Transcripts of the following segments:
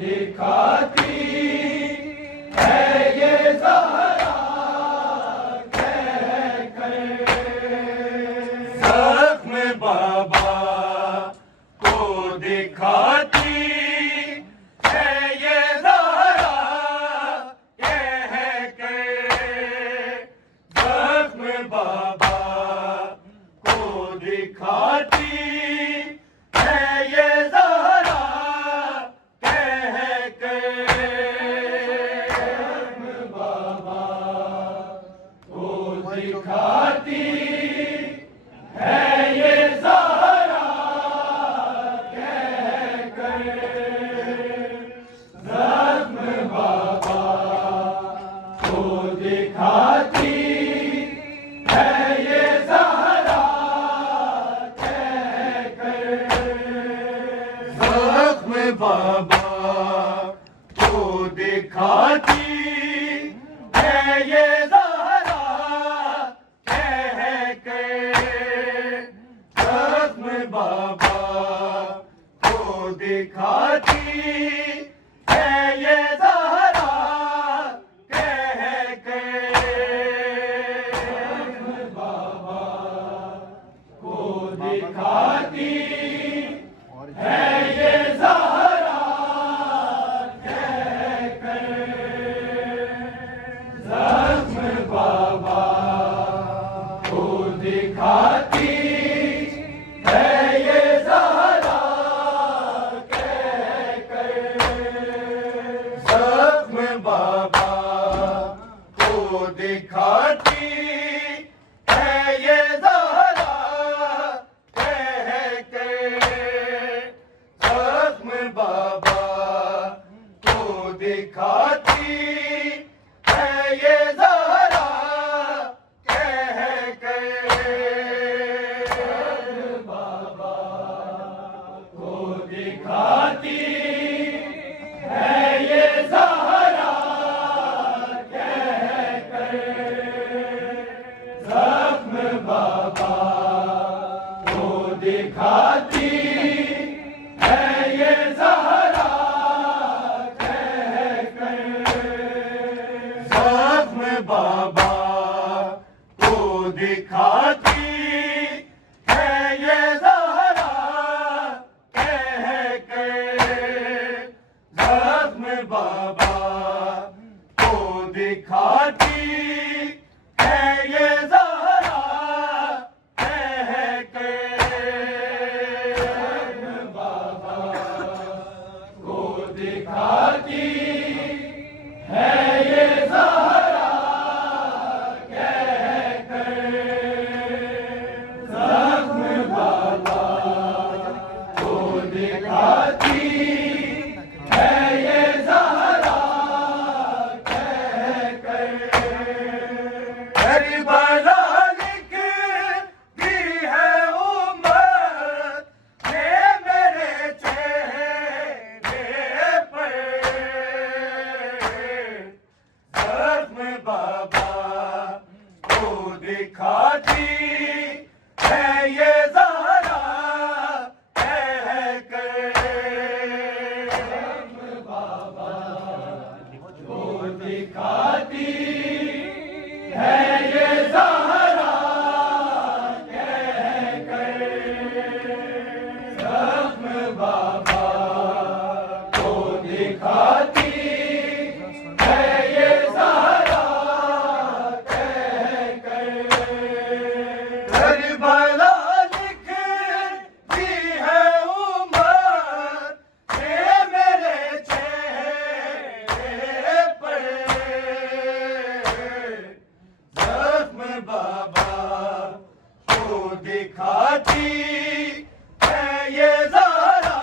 दिखाती है ये ज़हरा कह कर। ज़ख्म बाबा को दिखाती है ये ज़हरा कह कर। ज़ख्म बाबा को दिखाती दिखाती है ये ज़हरा कह कर। ज़ख्म बाबा को दिखाती है ये ज़हरा कह कर। ज़ख्म बाबा को दिखाती है ये बाबा को दिखाती है ये ज़हरा कह कर। बाबा को दिखाती है ये ज़हरा कह कर। ज़ख्म बाबा को दिखाती बाबा को दिखाती है ये ज़हरा कह कर। ज़ख्म बाबा को दिखाती है ये ज़हरा कह कर। बाबा को दिखाती है ये ज़हरा बाबा को दिखाती है ये ज़हरा कह कर। ज़ख्म बाबा को दिखाती है ये ज़हरा कह कर। ज़ख्म बाबा को दिखाती है ये दिखाती है ये ज़हरा कह कर। ज़ख्म बाबा को दिखाती है ये ज़हरा कह कर। करबला लिख दी है उम्मत ने मेरे चेहरे पर। ज़ख्म बाबा को दिखाती है ये ज़हरा कह कर। ज़ख्म बाबा को दिखाती है ये ज़हरा कह कर। ज़ख्म बाबा को दिखाती है ये ज़हरा कह कर। करबला लिख दी है उम्मत ने मेरे चेहरे पर। ज़ख्म बाबा को दिखाती है ये ज़हरा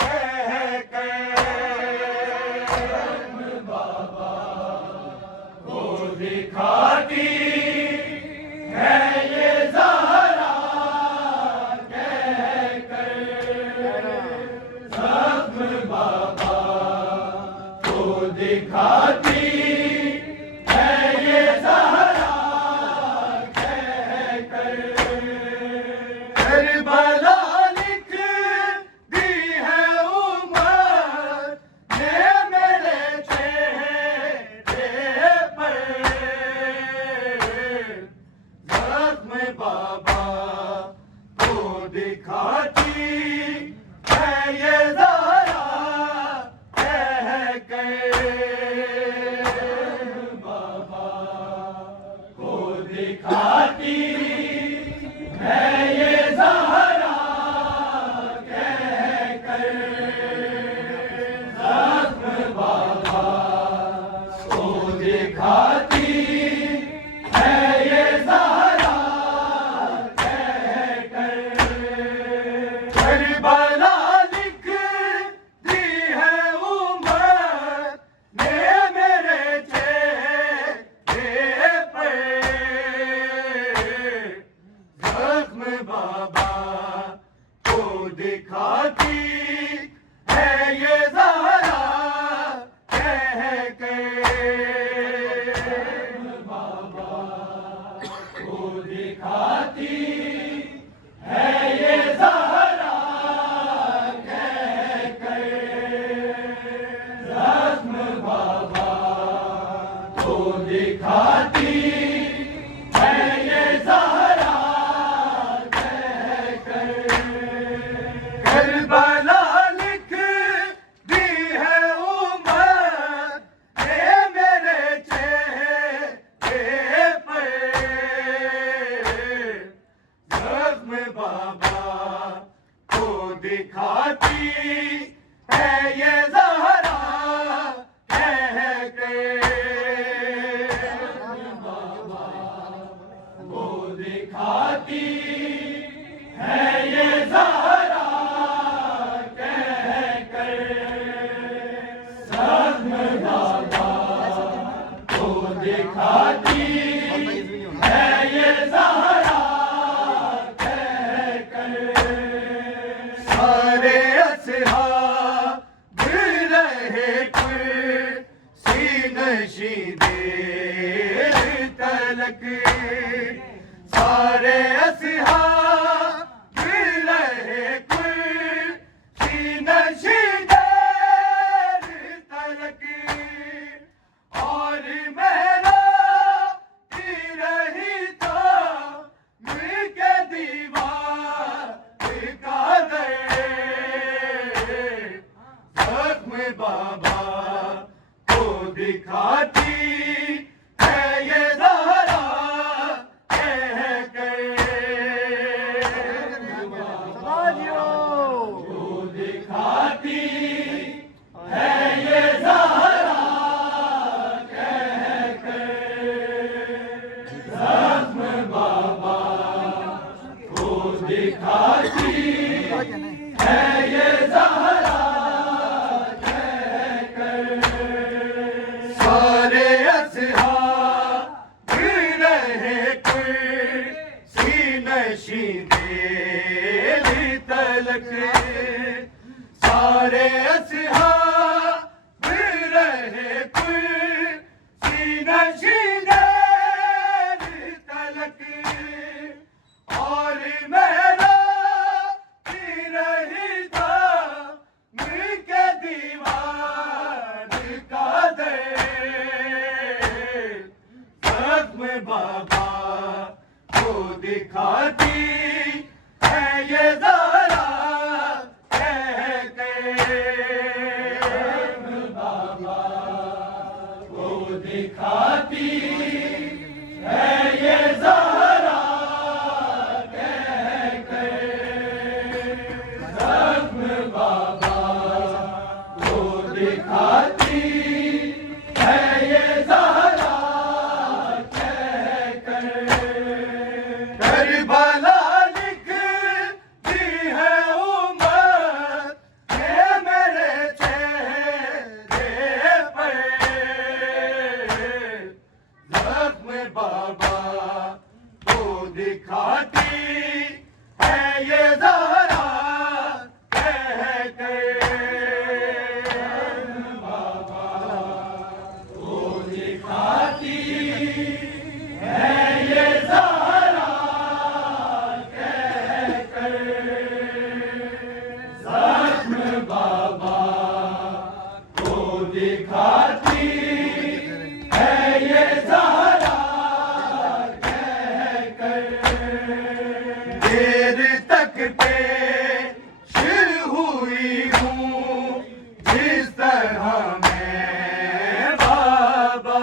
कह कर। ज़ख्म बाबा को दिखाती है ये ज़हरा कह कर। ज़ख्म बाबा को दिखाती है ये ज़हरा कह कर। करबला लिख दी है उम्मत है ये ज़हरा कह के वो दिखाती है ये ज़हरा कह कर ज़ख्म बाबा वो दिखाती है ये ज़हरा कह कर सारे असहाब रहे कुर्सी नशीदे तलक सारे असहाब रहे कुर्सी नशीदे तलक और मेरा रही था मिलके दीवार का जख्म बाबा को दिखाती है ये ज़हरा कह कर को दिखाती है ये ज़हरा कह कर ज़ख्म बाबा को दिखाती है ये ज़हरा कह कर सारे असहाब रहे कुर्सी नशीदे तलक सारे असहाब रहे कुर्सी नशीदे तलक और मेरा रही था मिलके दीवार का जख्म बाबा को दिखाती है ये ज़हरा कह के बाबा को दिखाती है ये ज़हरा कह के ज़ख्म बाबा को दिखाती है ये ज़हरा कह कर करबला लिखती है उम्मत ये मेरे चेहरे पर ज़ख्म बाबा को दिखाती है ये ज़हरा कह कर बाबा को दिखाती है ये ज़हरा कह कर ज़ख्म बाबा को दिखाती है ये ज़हरा कह कर देर तक पेश हुई हूँ जिस तरह मैं बाबा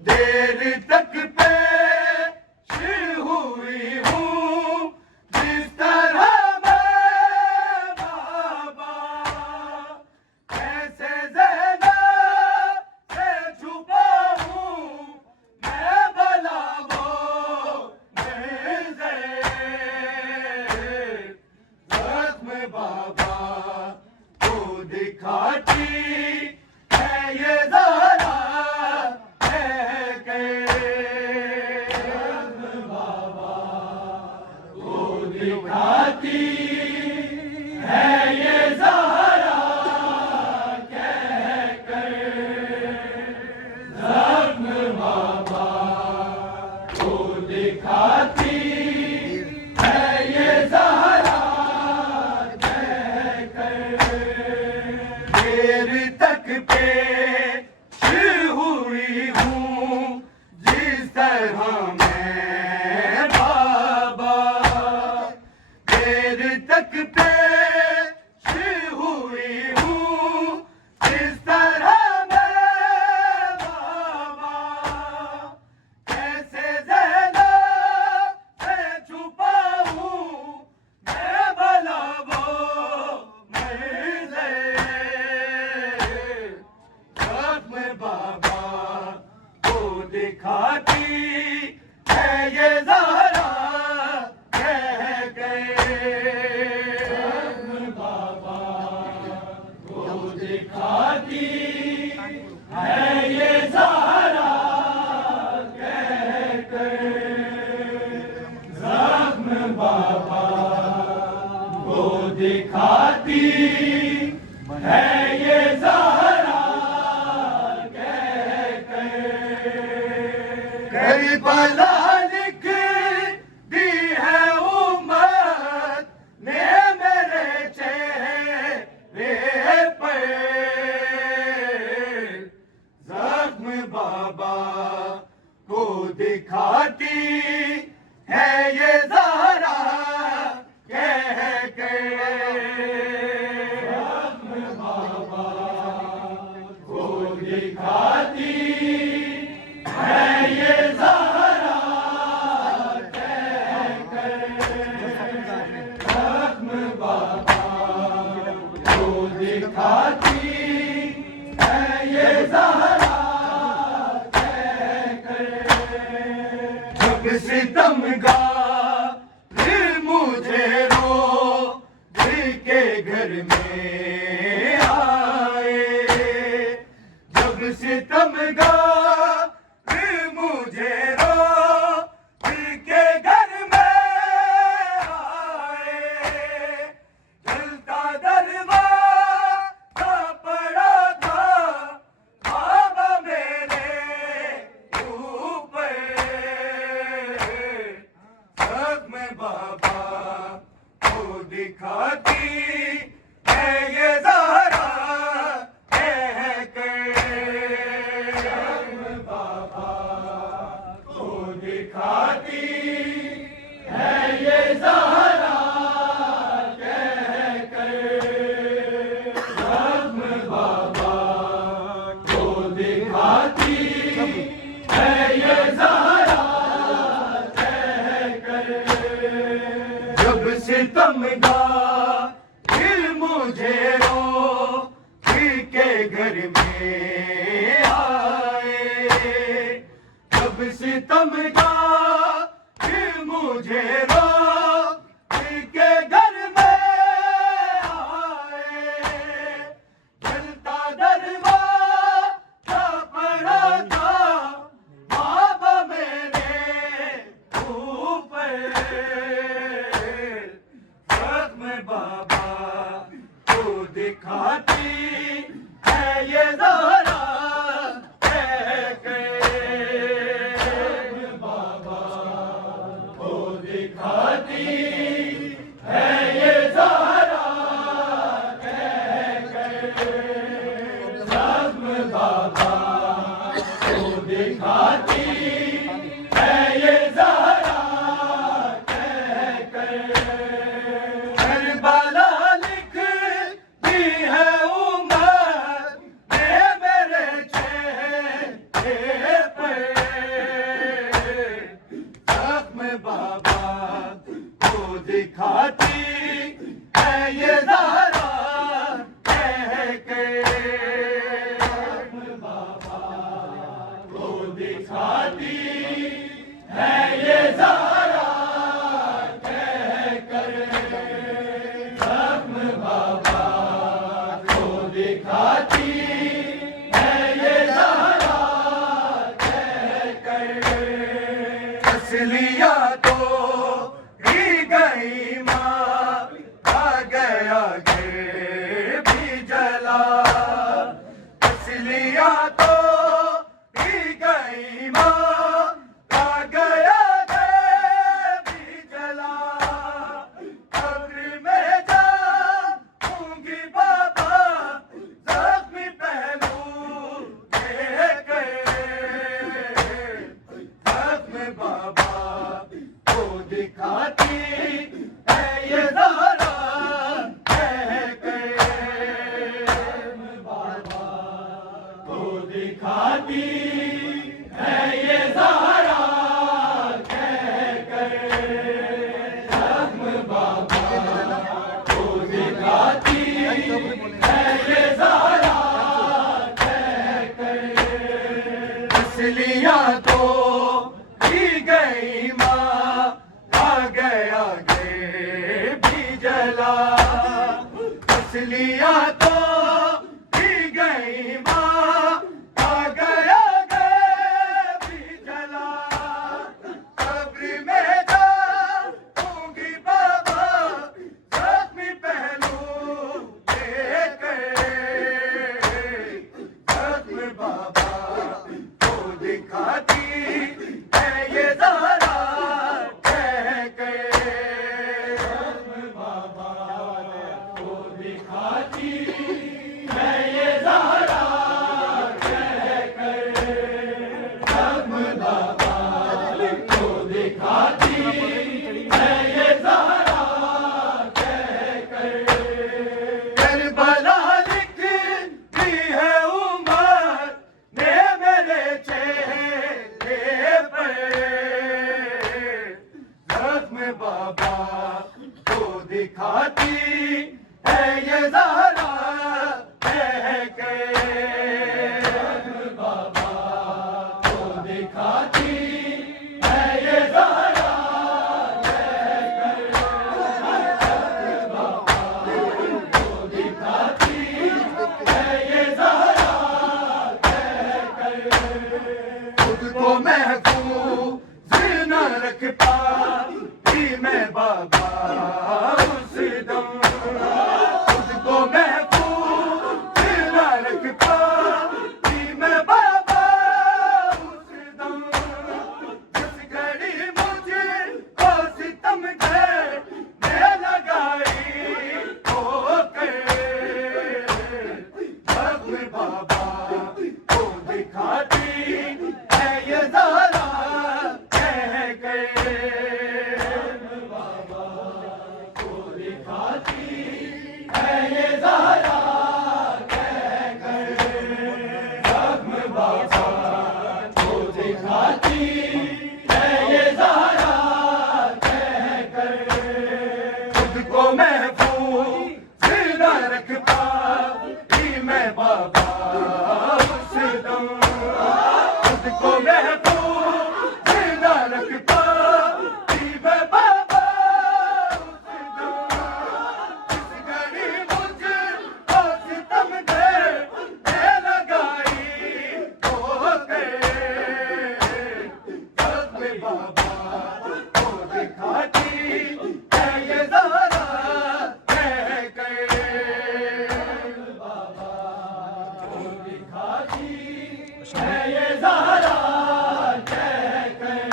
देर तक पेश हुई हूँ जिस तरह मैं बाबा कैसे ज़ैना से छुपाऊँ मैं भला वो ज़ख्म बाबा को दिखाती है ये ज़हरा कह के ज़ख्म बाबा को दिखाती है ये ज़हरा कह कर ज़ख्म बाबा को दिखाती है ये ज़हरा कह कर देर तक पेश हुई हूँ जिस तरह मैं बाबा देर तक पेश हुई हूँ जिस तरह मैं बाबा कैसे ज़ैना से छुपाऊँ मैं भला वो दिखाती है ये ज़हरा कहकर, ज़ख्म बाबा को दिखाती है ये ज़हरा कहकर। करबला लिख दी है उम्मत ने मेरे चेहरे पर, ज़ख्म बाबा को दिखाती है ये ज़हरा कहकर, ज़ख्म बाबा को दिखाती है ये ज़हरा कहकर, ज़ख्म बाबा को दिखाती है ये ज़हरा कहकर। जब सितमगार मुझे रो के घर में आए, जब सितमगार मुझे रो के घर में आए, जलता दरवाज़ा पड़ा था बाबा मेरे ऊपर, ज़ख्म बाबा को दिखाती है ये ज़हरा कहकर, ज़ख्म बाबा को दिखाती है ये ज़हरा कहकर, ज़ख्म बाबा को दिखाती है ये ज़हरा कहकर। जब सितमगार मुझे रो के घर में आए, जब सितमगार मुझे रो के घर में आए, जलता दरवाज़ा पड़ा था बाबा मेरे ऊपर, ज़ख्म बाबा को दिखाती है ये ज़हरा कहकर, ज़ख्म बाबा को दिखाती है ये ज़हरा कहकर, ज़ख्म बाबा को दिखाती है ये ज़हरा कहकर। करबला लिख दी है उम्मत ने मेरे चेहरे पर, ज़ख्म बाबा को दिखाती है ये ज़हरा कहकर, ज़ख्म बाबा को दिखाती है ये ज़हरा कहकर, ज़ख्म बाबा को दिखाती है ये ज़हरा कहकर। असलिया तो ही गई माँ आ गया घर भी जला, असलिया तो ही गई माँ आ गया घर भी जला, कब्र में जाऊंगी बाबा ज़ख्मी पहलू देखकर, ज़ख्म बाबा को दिखाती है ये ज़हरा कहकर, ज़ख्म बाबा को दिखाती है ये ज़हरा कहकर, ज़ख्म बाबा को दिखाती है ये ज़हरा कहकर। असलिया तो ही गई माँ आ गया घर भी जला, असलिया तो ही दिखाती है ये ज़हरा कहकर ज़ख्म बाबा को दिखाती है ये ज़हरा कहकर करबला लिखती है उमर ने मेरे चेहरे पर ज़ख्म बाबा को दिखाती है ये ज़हरा कहकर ज़ख्म बाबा को दिखाती है ये ज़हरा कहकर ज़ख्म बाबा को दिखाती है ये ज़हरा कहकर खुद को महफूज न रख पाती मैं बाबा उस दम खुद को महफूज न रख पाती मैं बाबा उस दम जिस घड़ी मुझे को सितम करने लगाई होकर ज़ख्म बाबा को दिखाती है ये ज़हरा कहकर बाबा को दिखाती है ये ज़हरा कहकर ज़ख्म बाबा को दिखाती है ये ज़हरा कहकर खुद को महफूज न रख पाती मैं बाबा उस दम खुद को महफूज न रख पाती मैं बाबा उस दम जिस घड़ी मुझे को सितम करने लगाई होकर ज़ख्म बाबा को दिखाती है ये ज़हरा कहकर बाबा को दिखाती है ये ज़हरा कहकर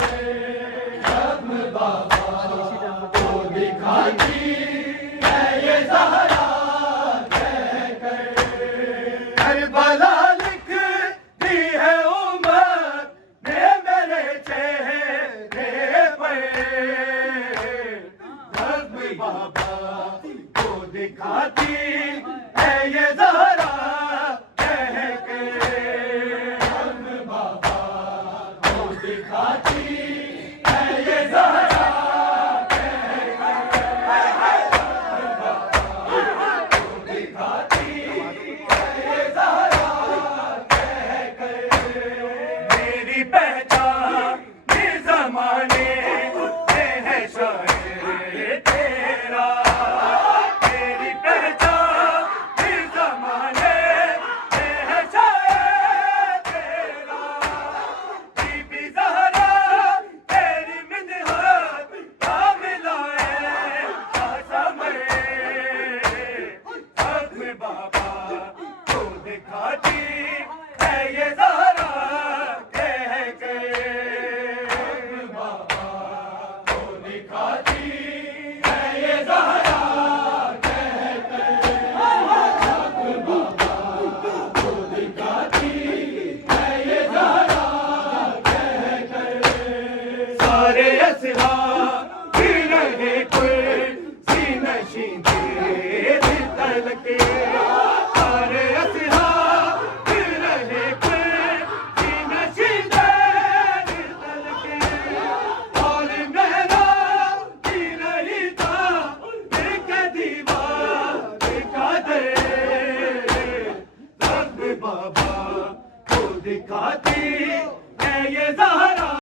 ज़ख्म बाबा को दिखाती है ये ज़हरा कहकर करबला लिखती है उमर ने मेरे चेहरे पर ज़ख्म बाबा को दिखाती है ये ज़हरा कहकर ज़ख्म बाबा को दिखाती है ये ज़हरा दिखाती है ये ज़हरा कहकर मेरी पहचान इस ज़माने में है शायर तेरा मेरी पहचान इस ज़माने में है शायर तेरा बीबी ज़हरा तेरी मिन्नत का मिलाए समर ज़ख्म बाबा को दिखाती है ये ज़हरा कहकर ज़ख्म बाबा को दिखाती है ये ज़हरा कहकर ज़ख्म बाबा को दिखाती है ये ज़हरा कहकर सारे असहाब भी रहे कुर्सी नशीं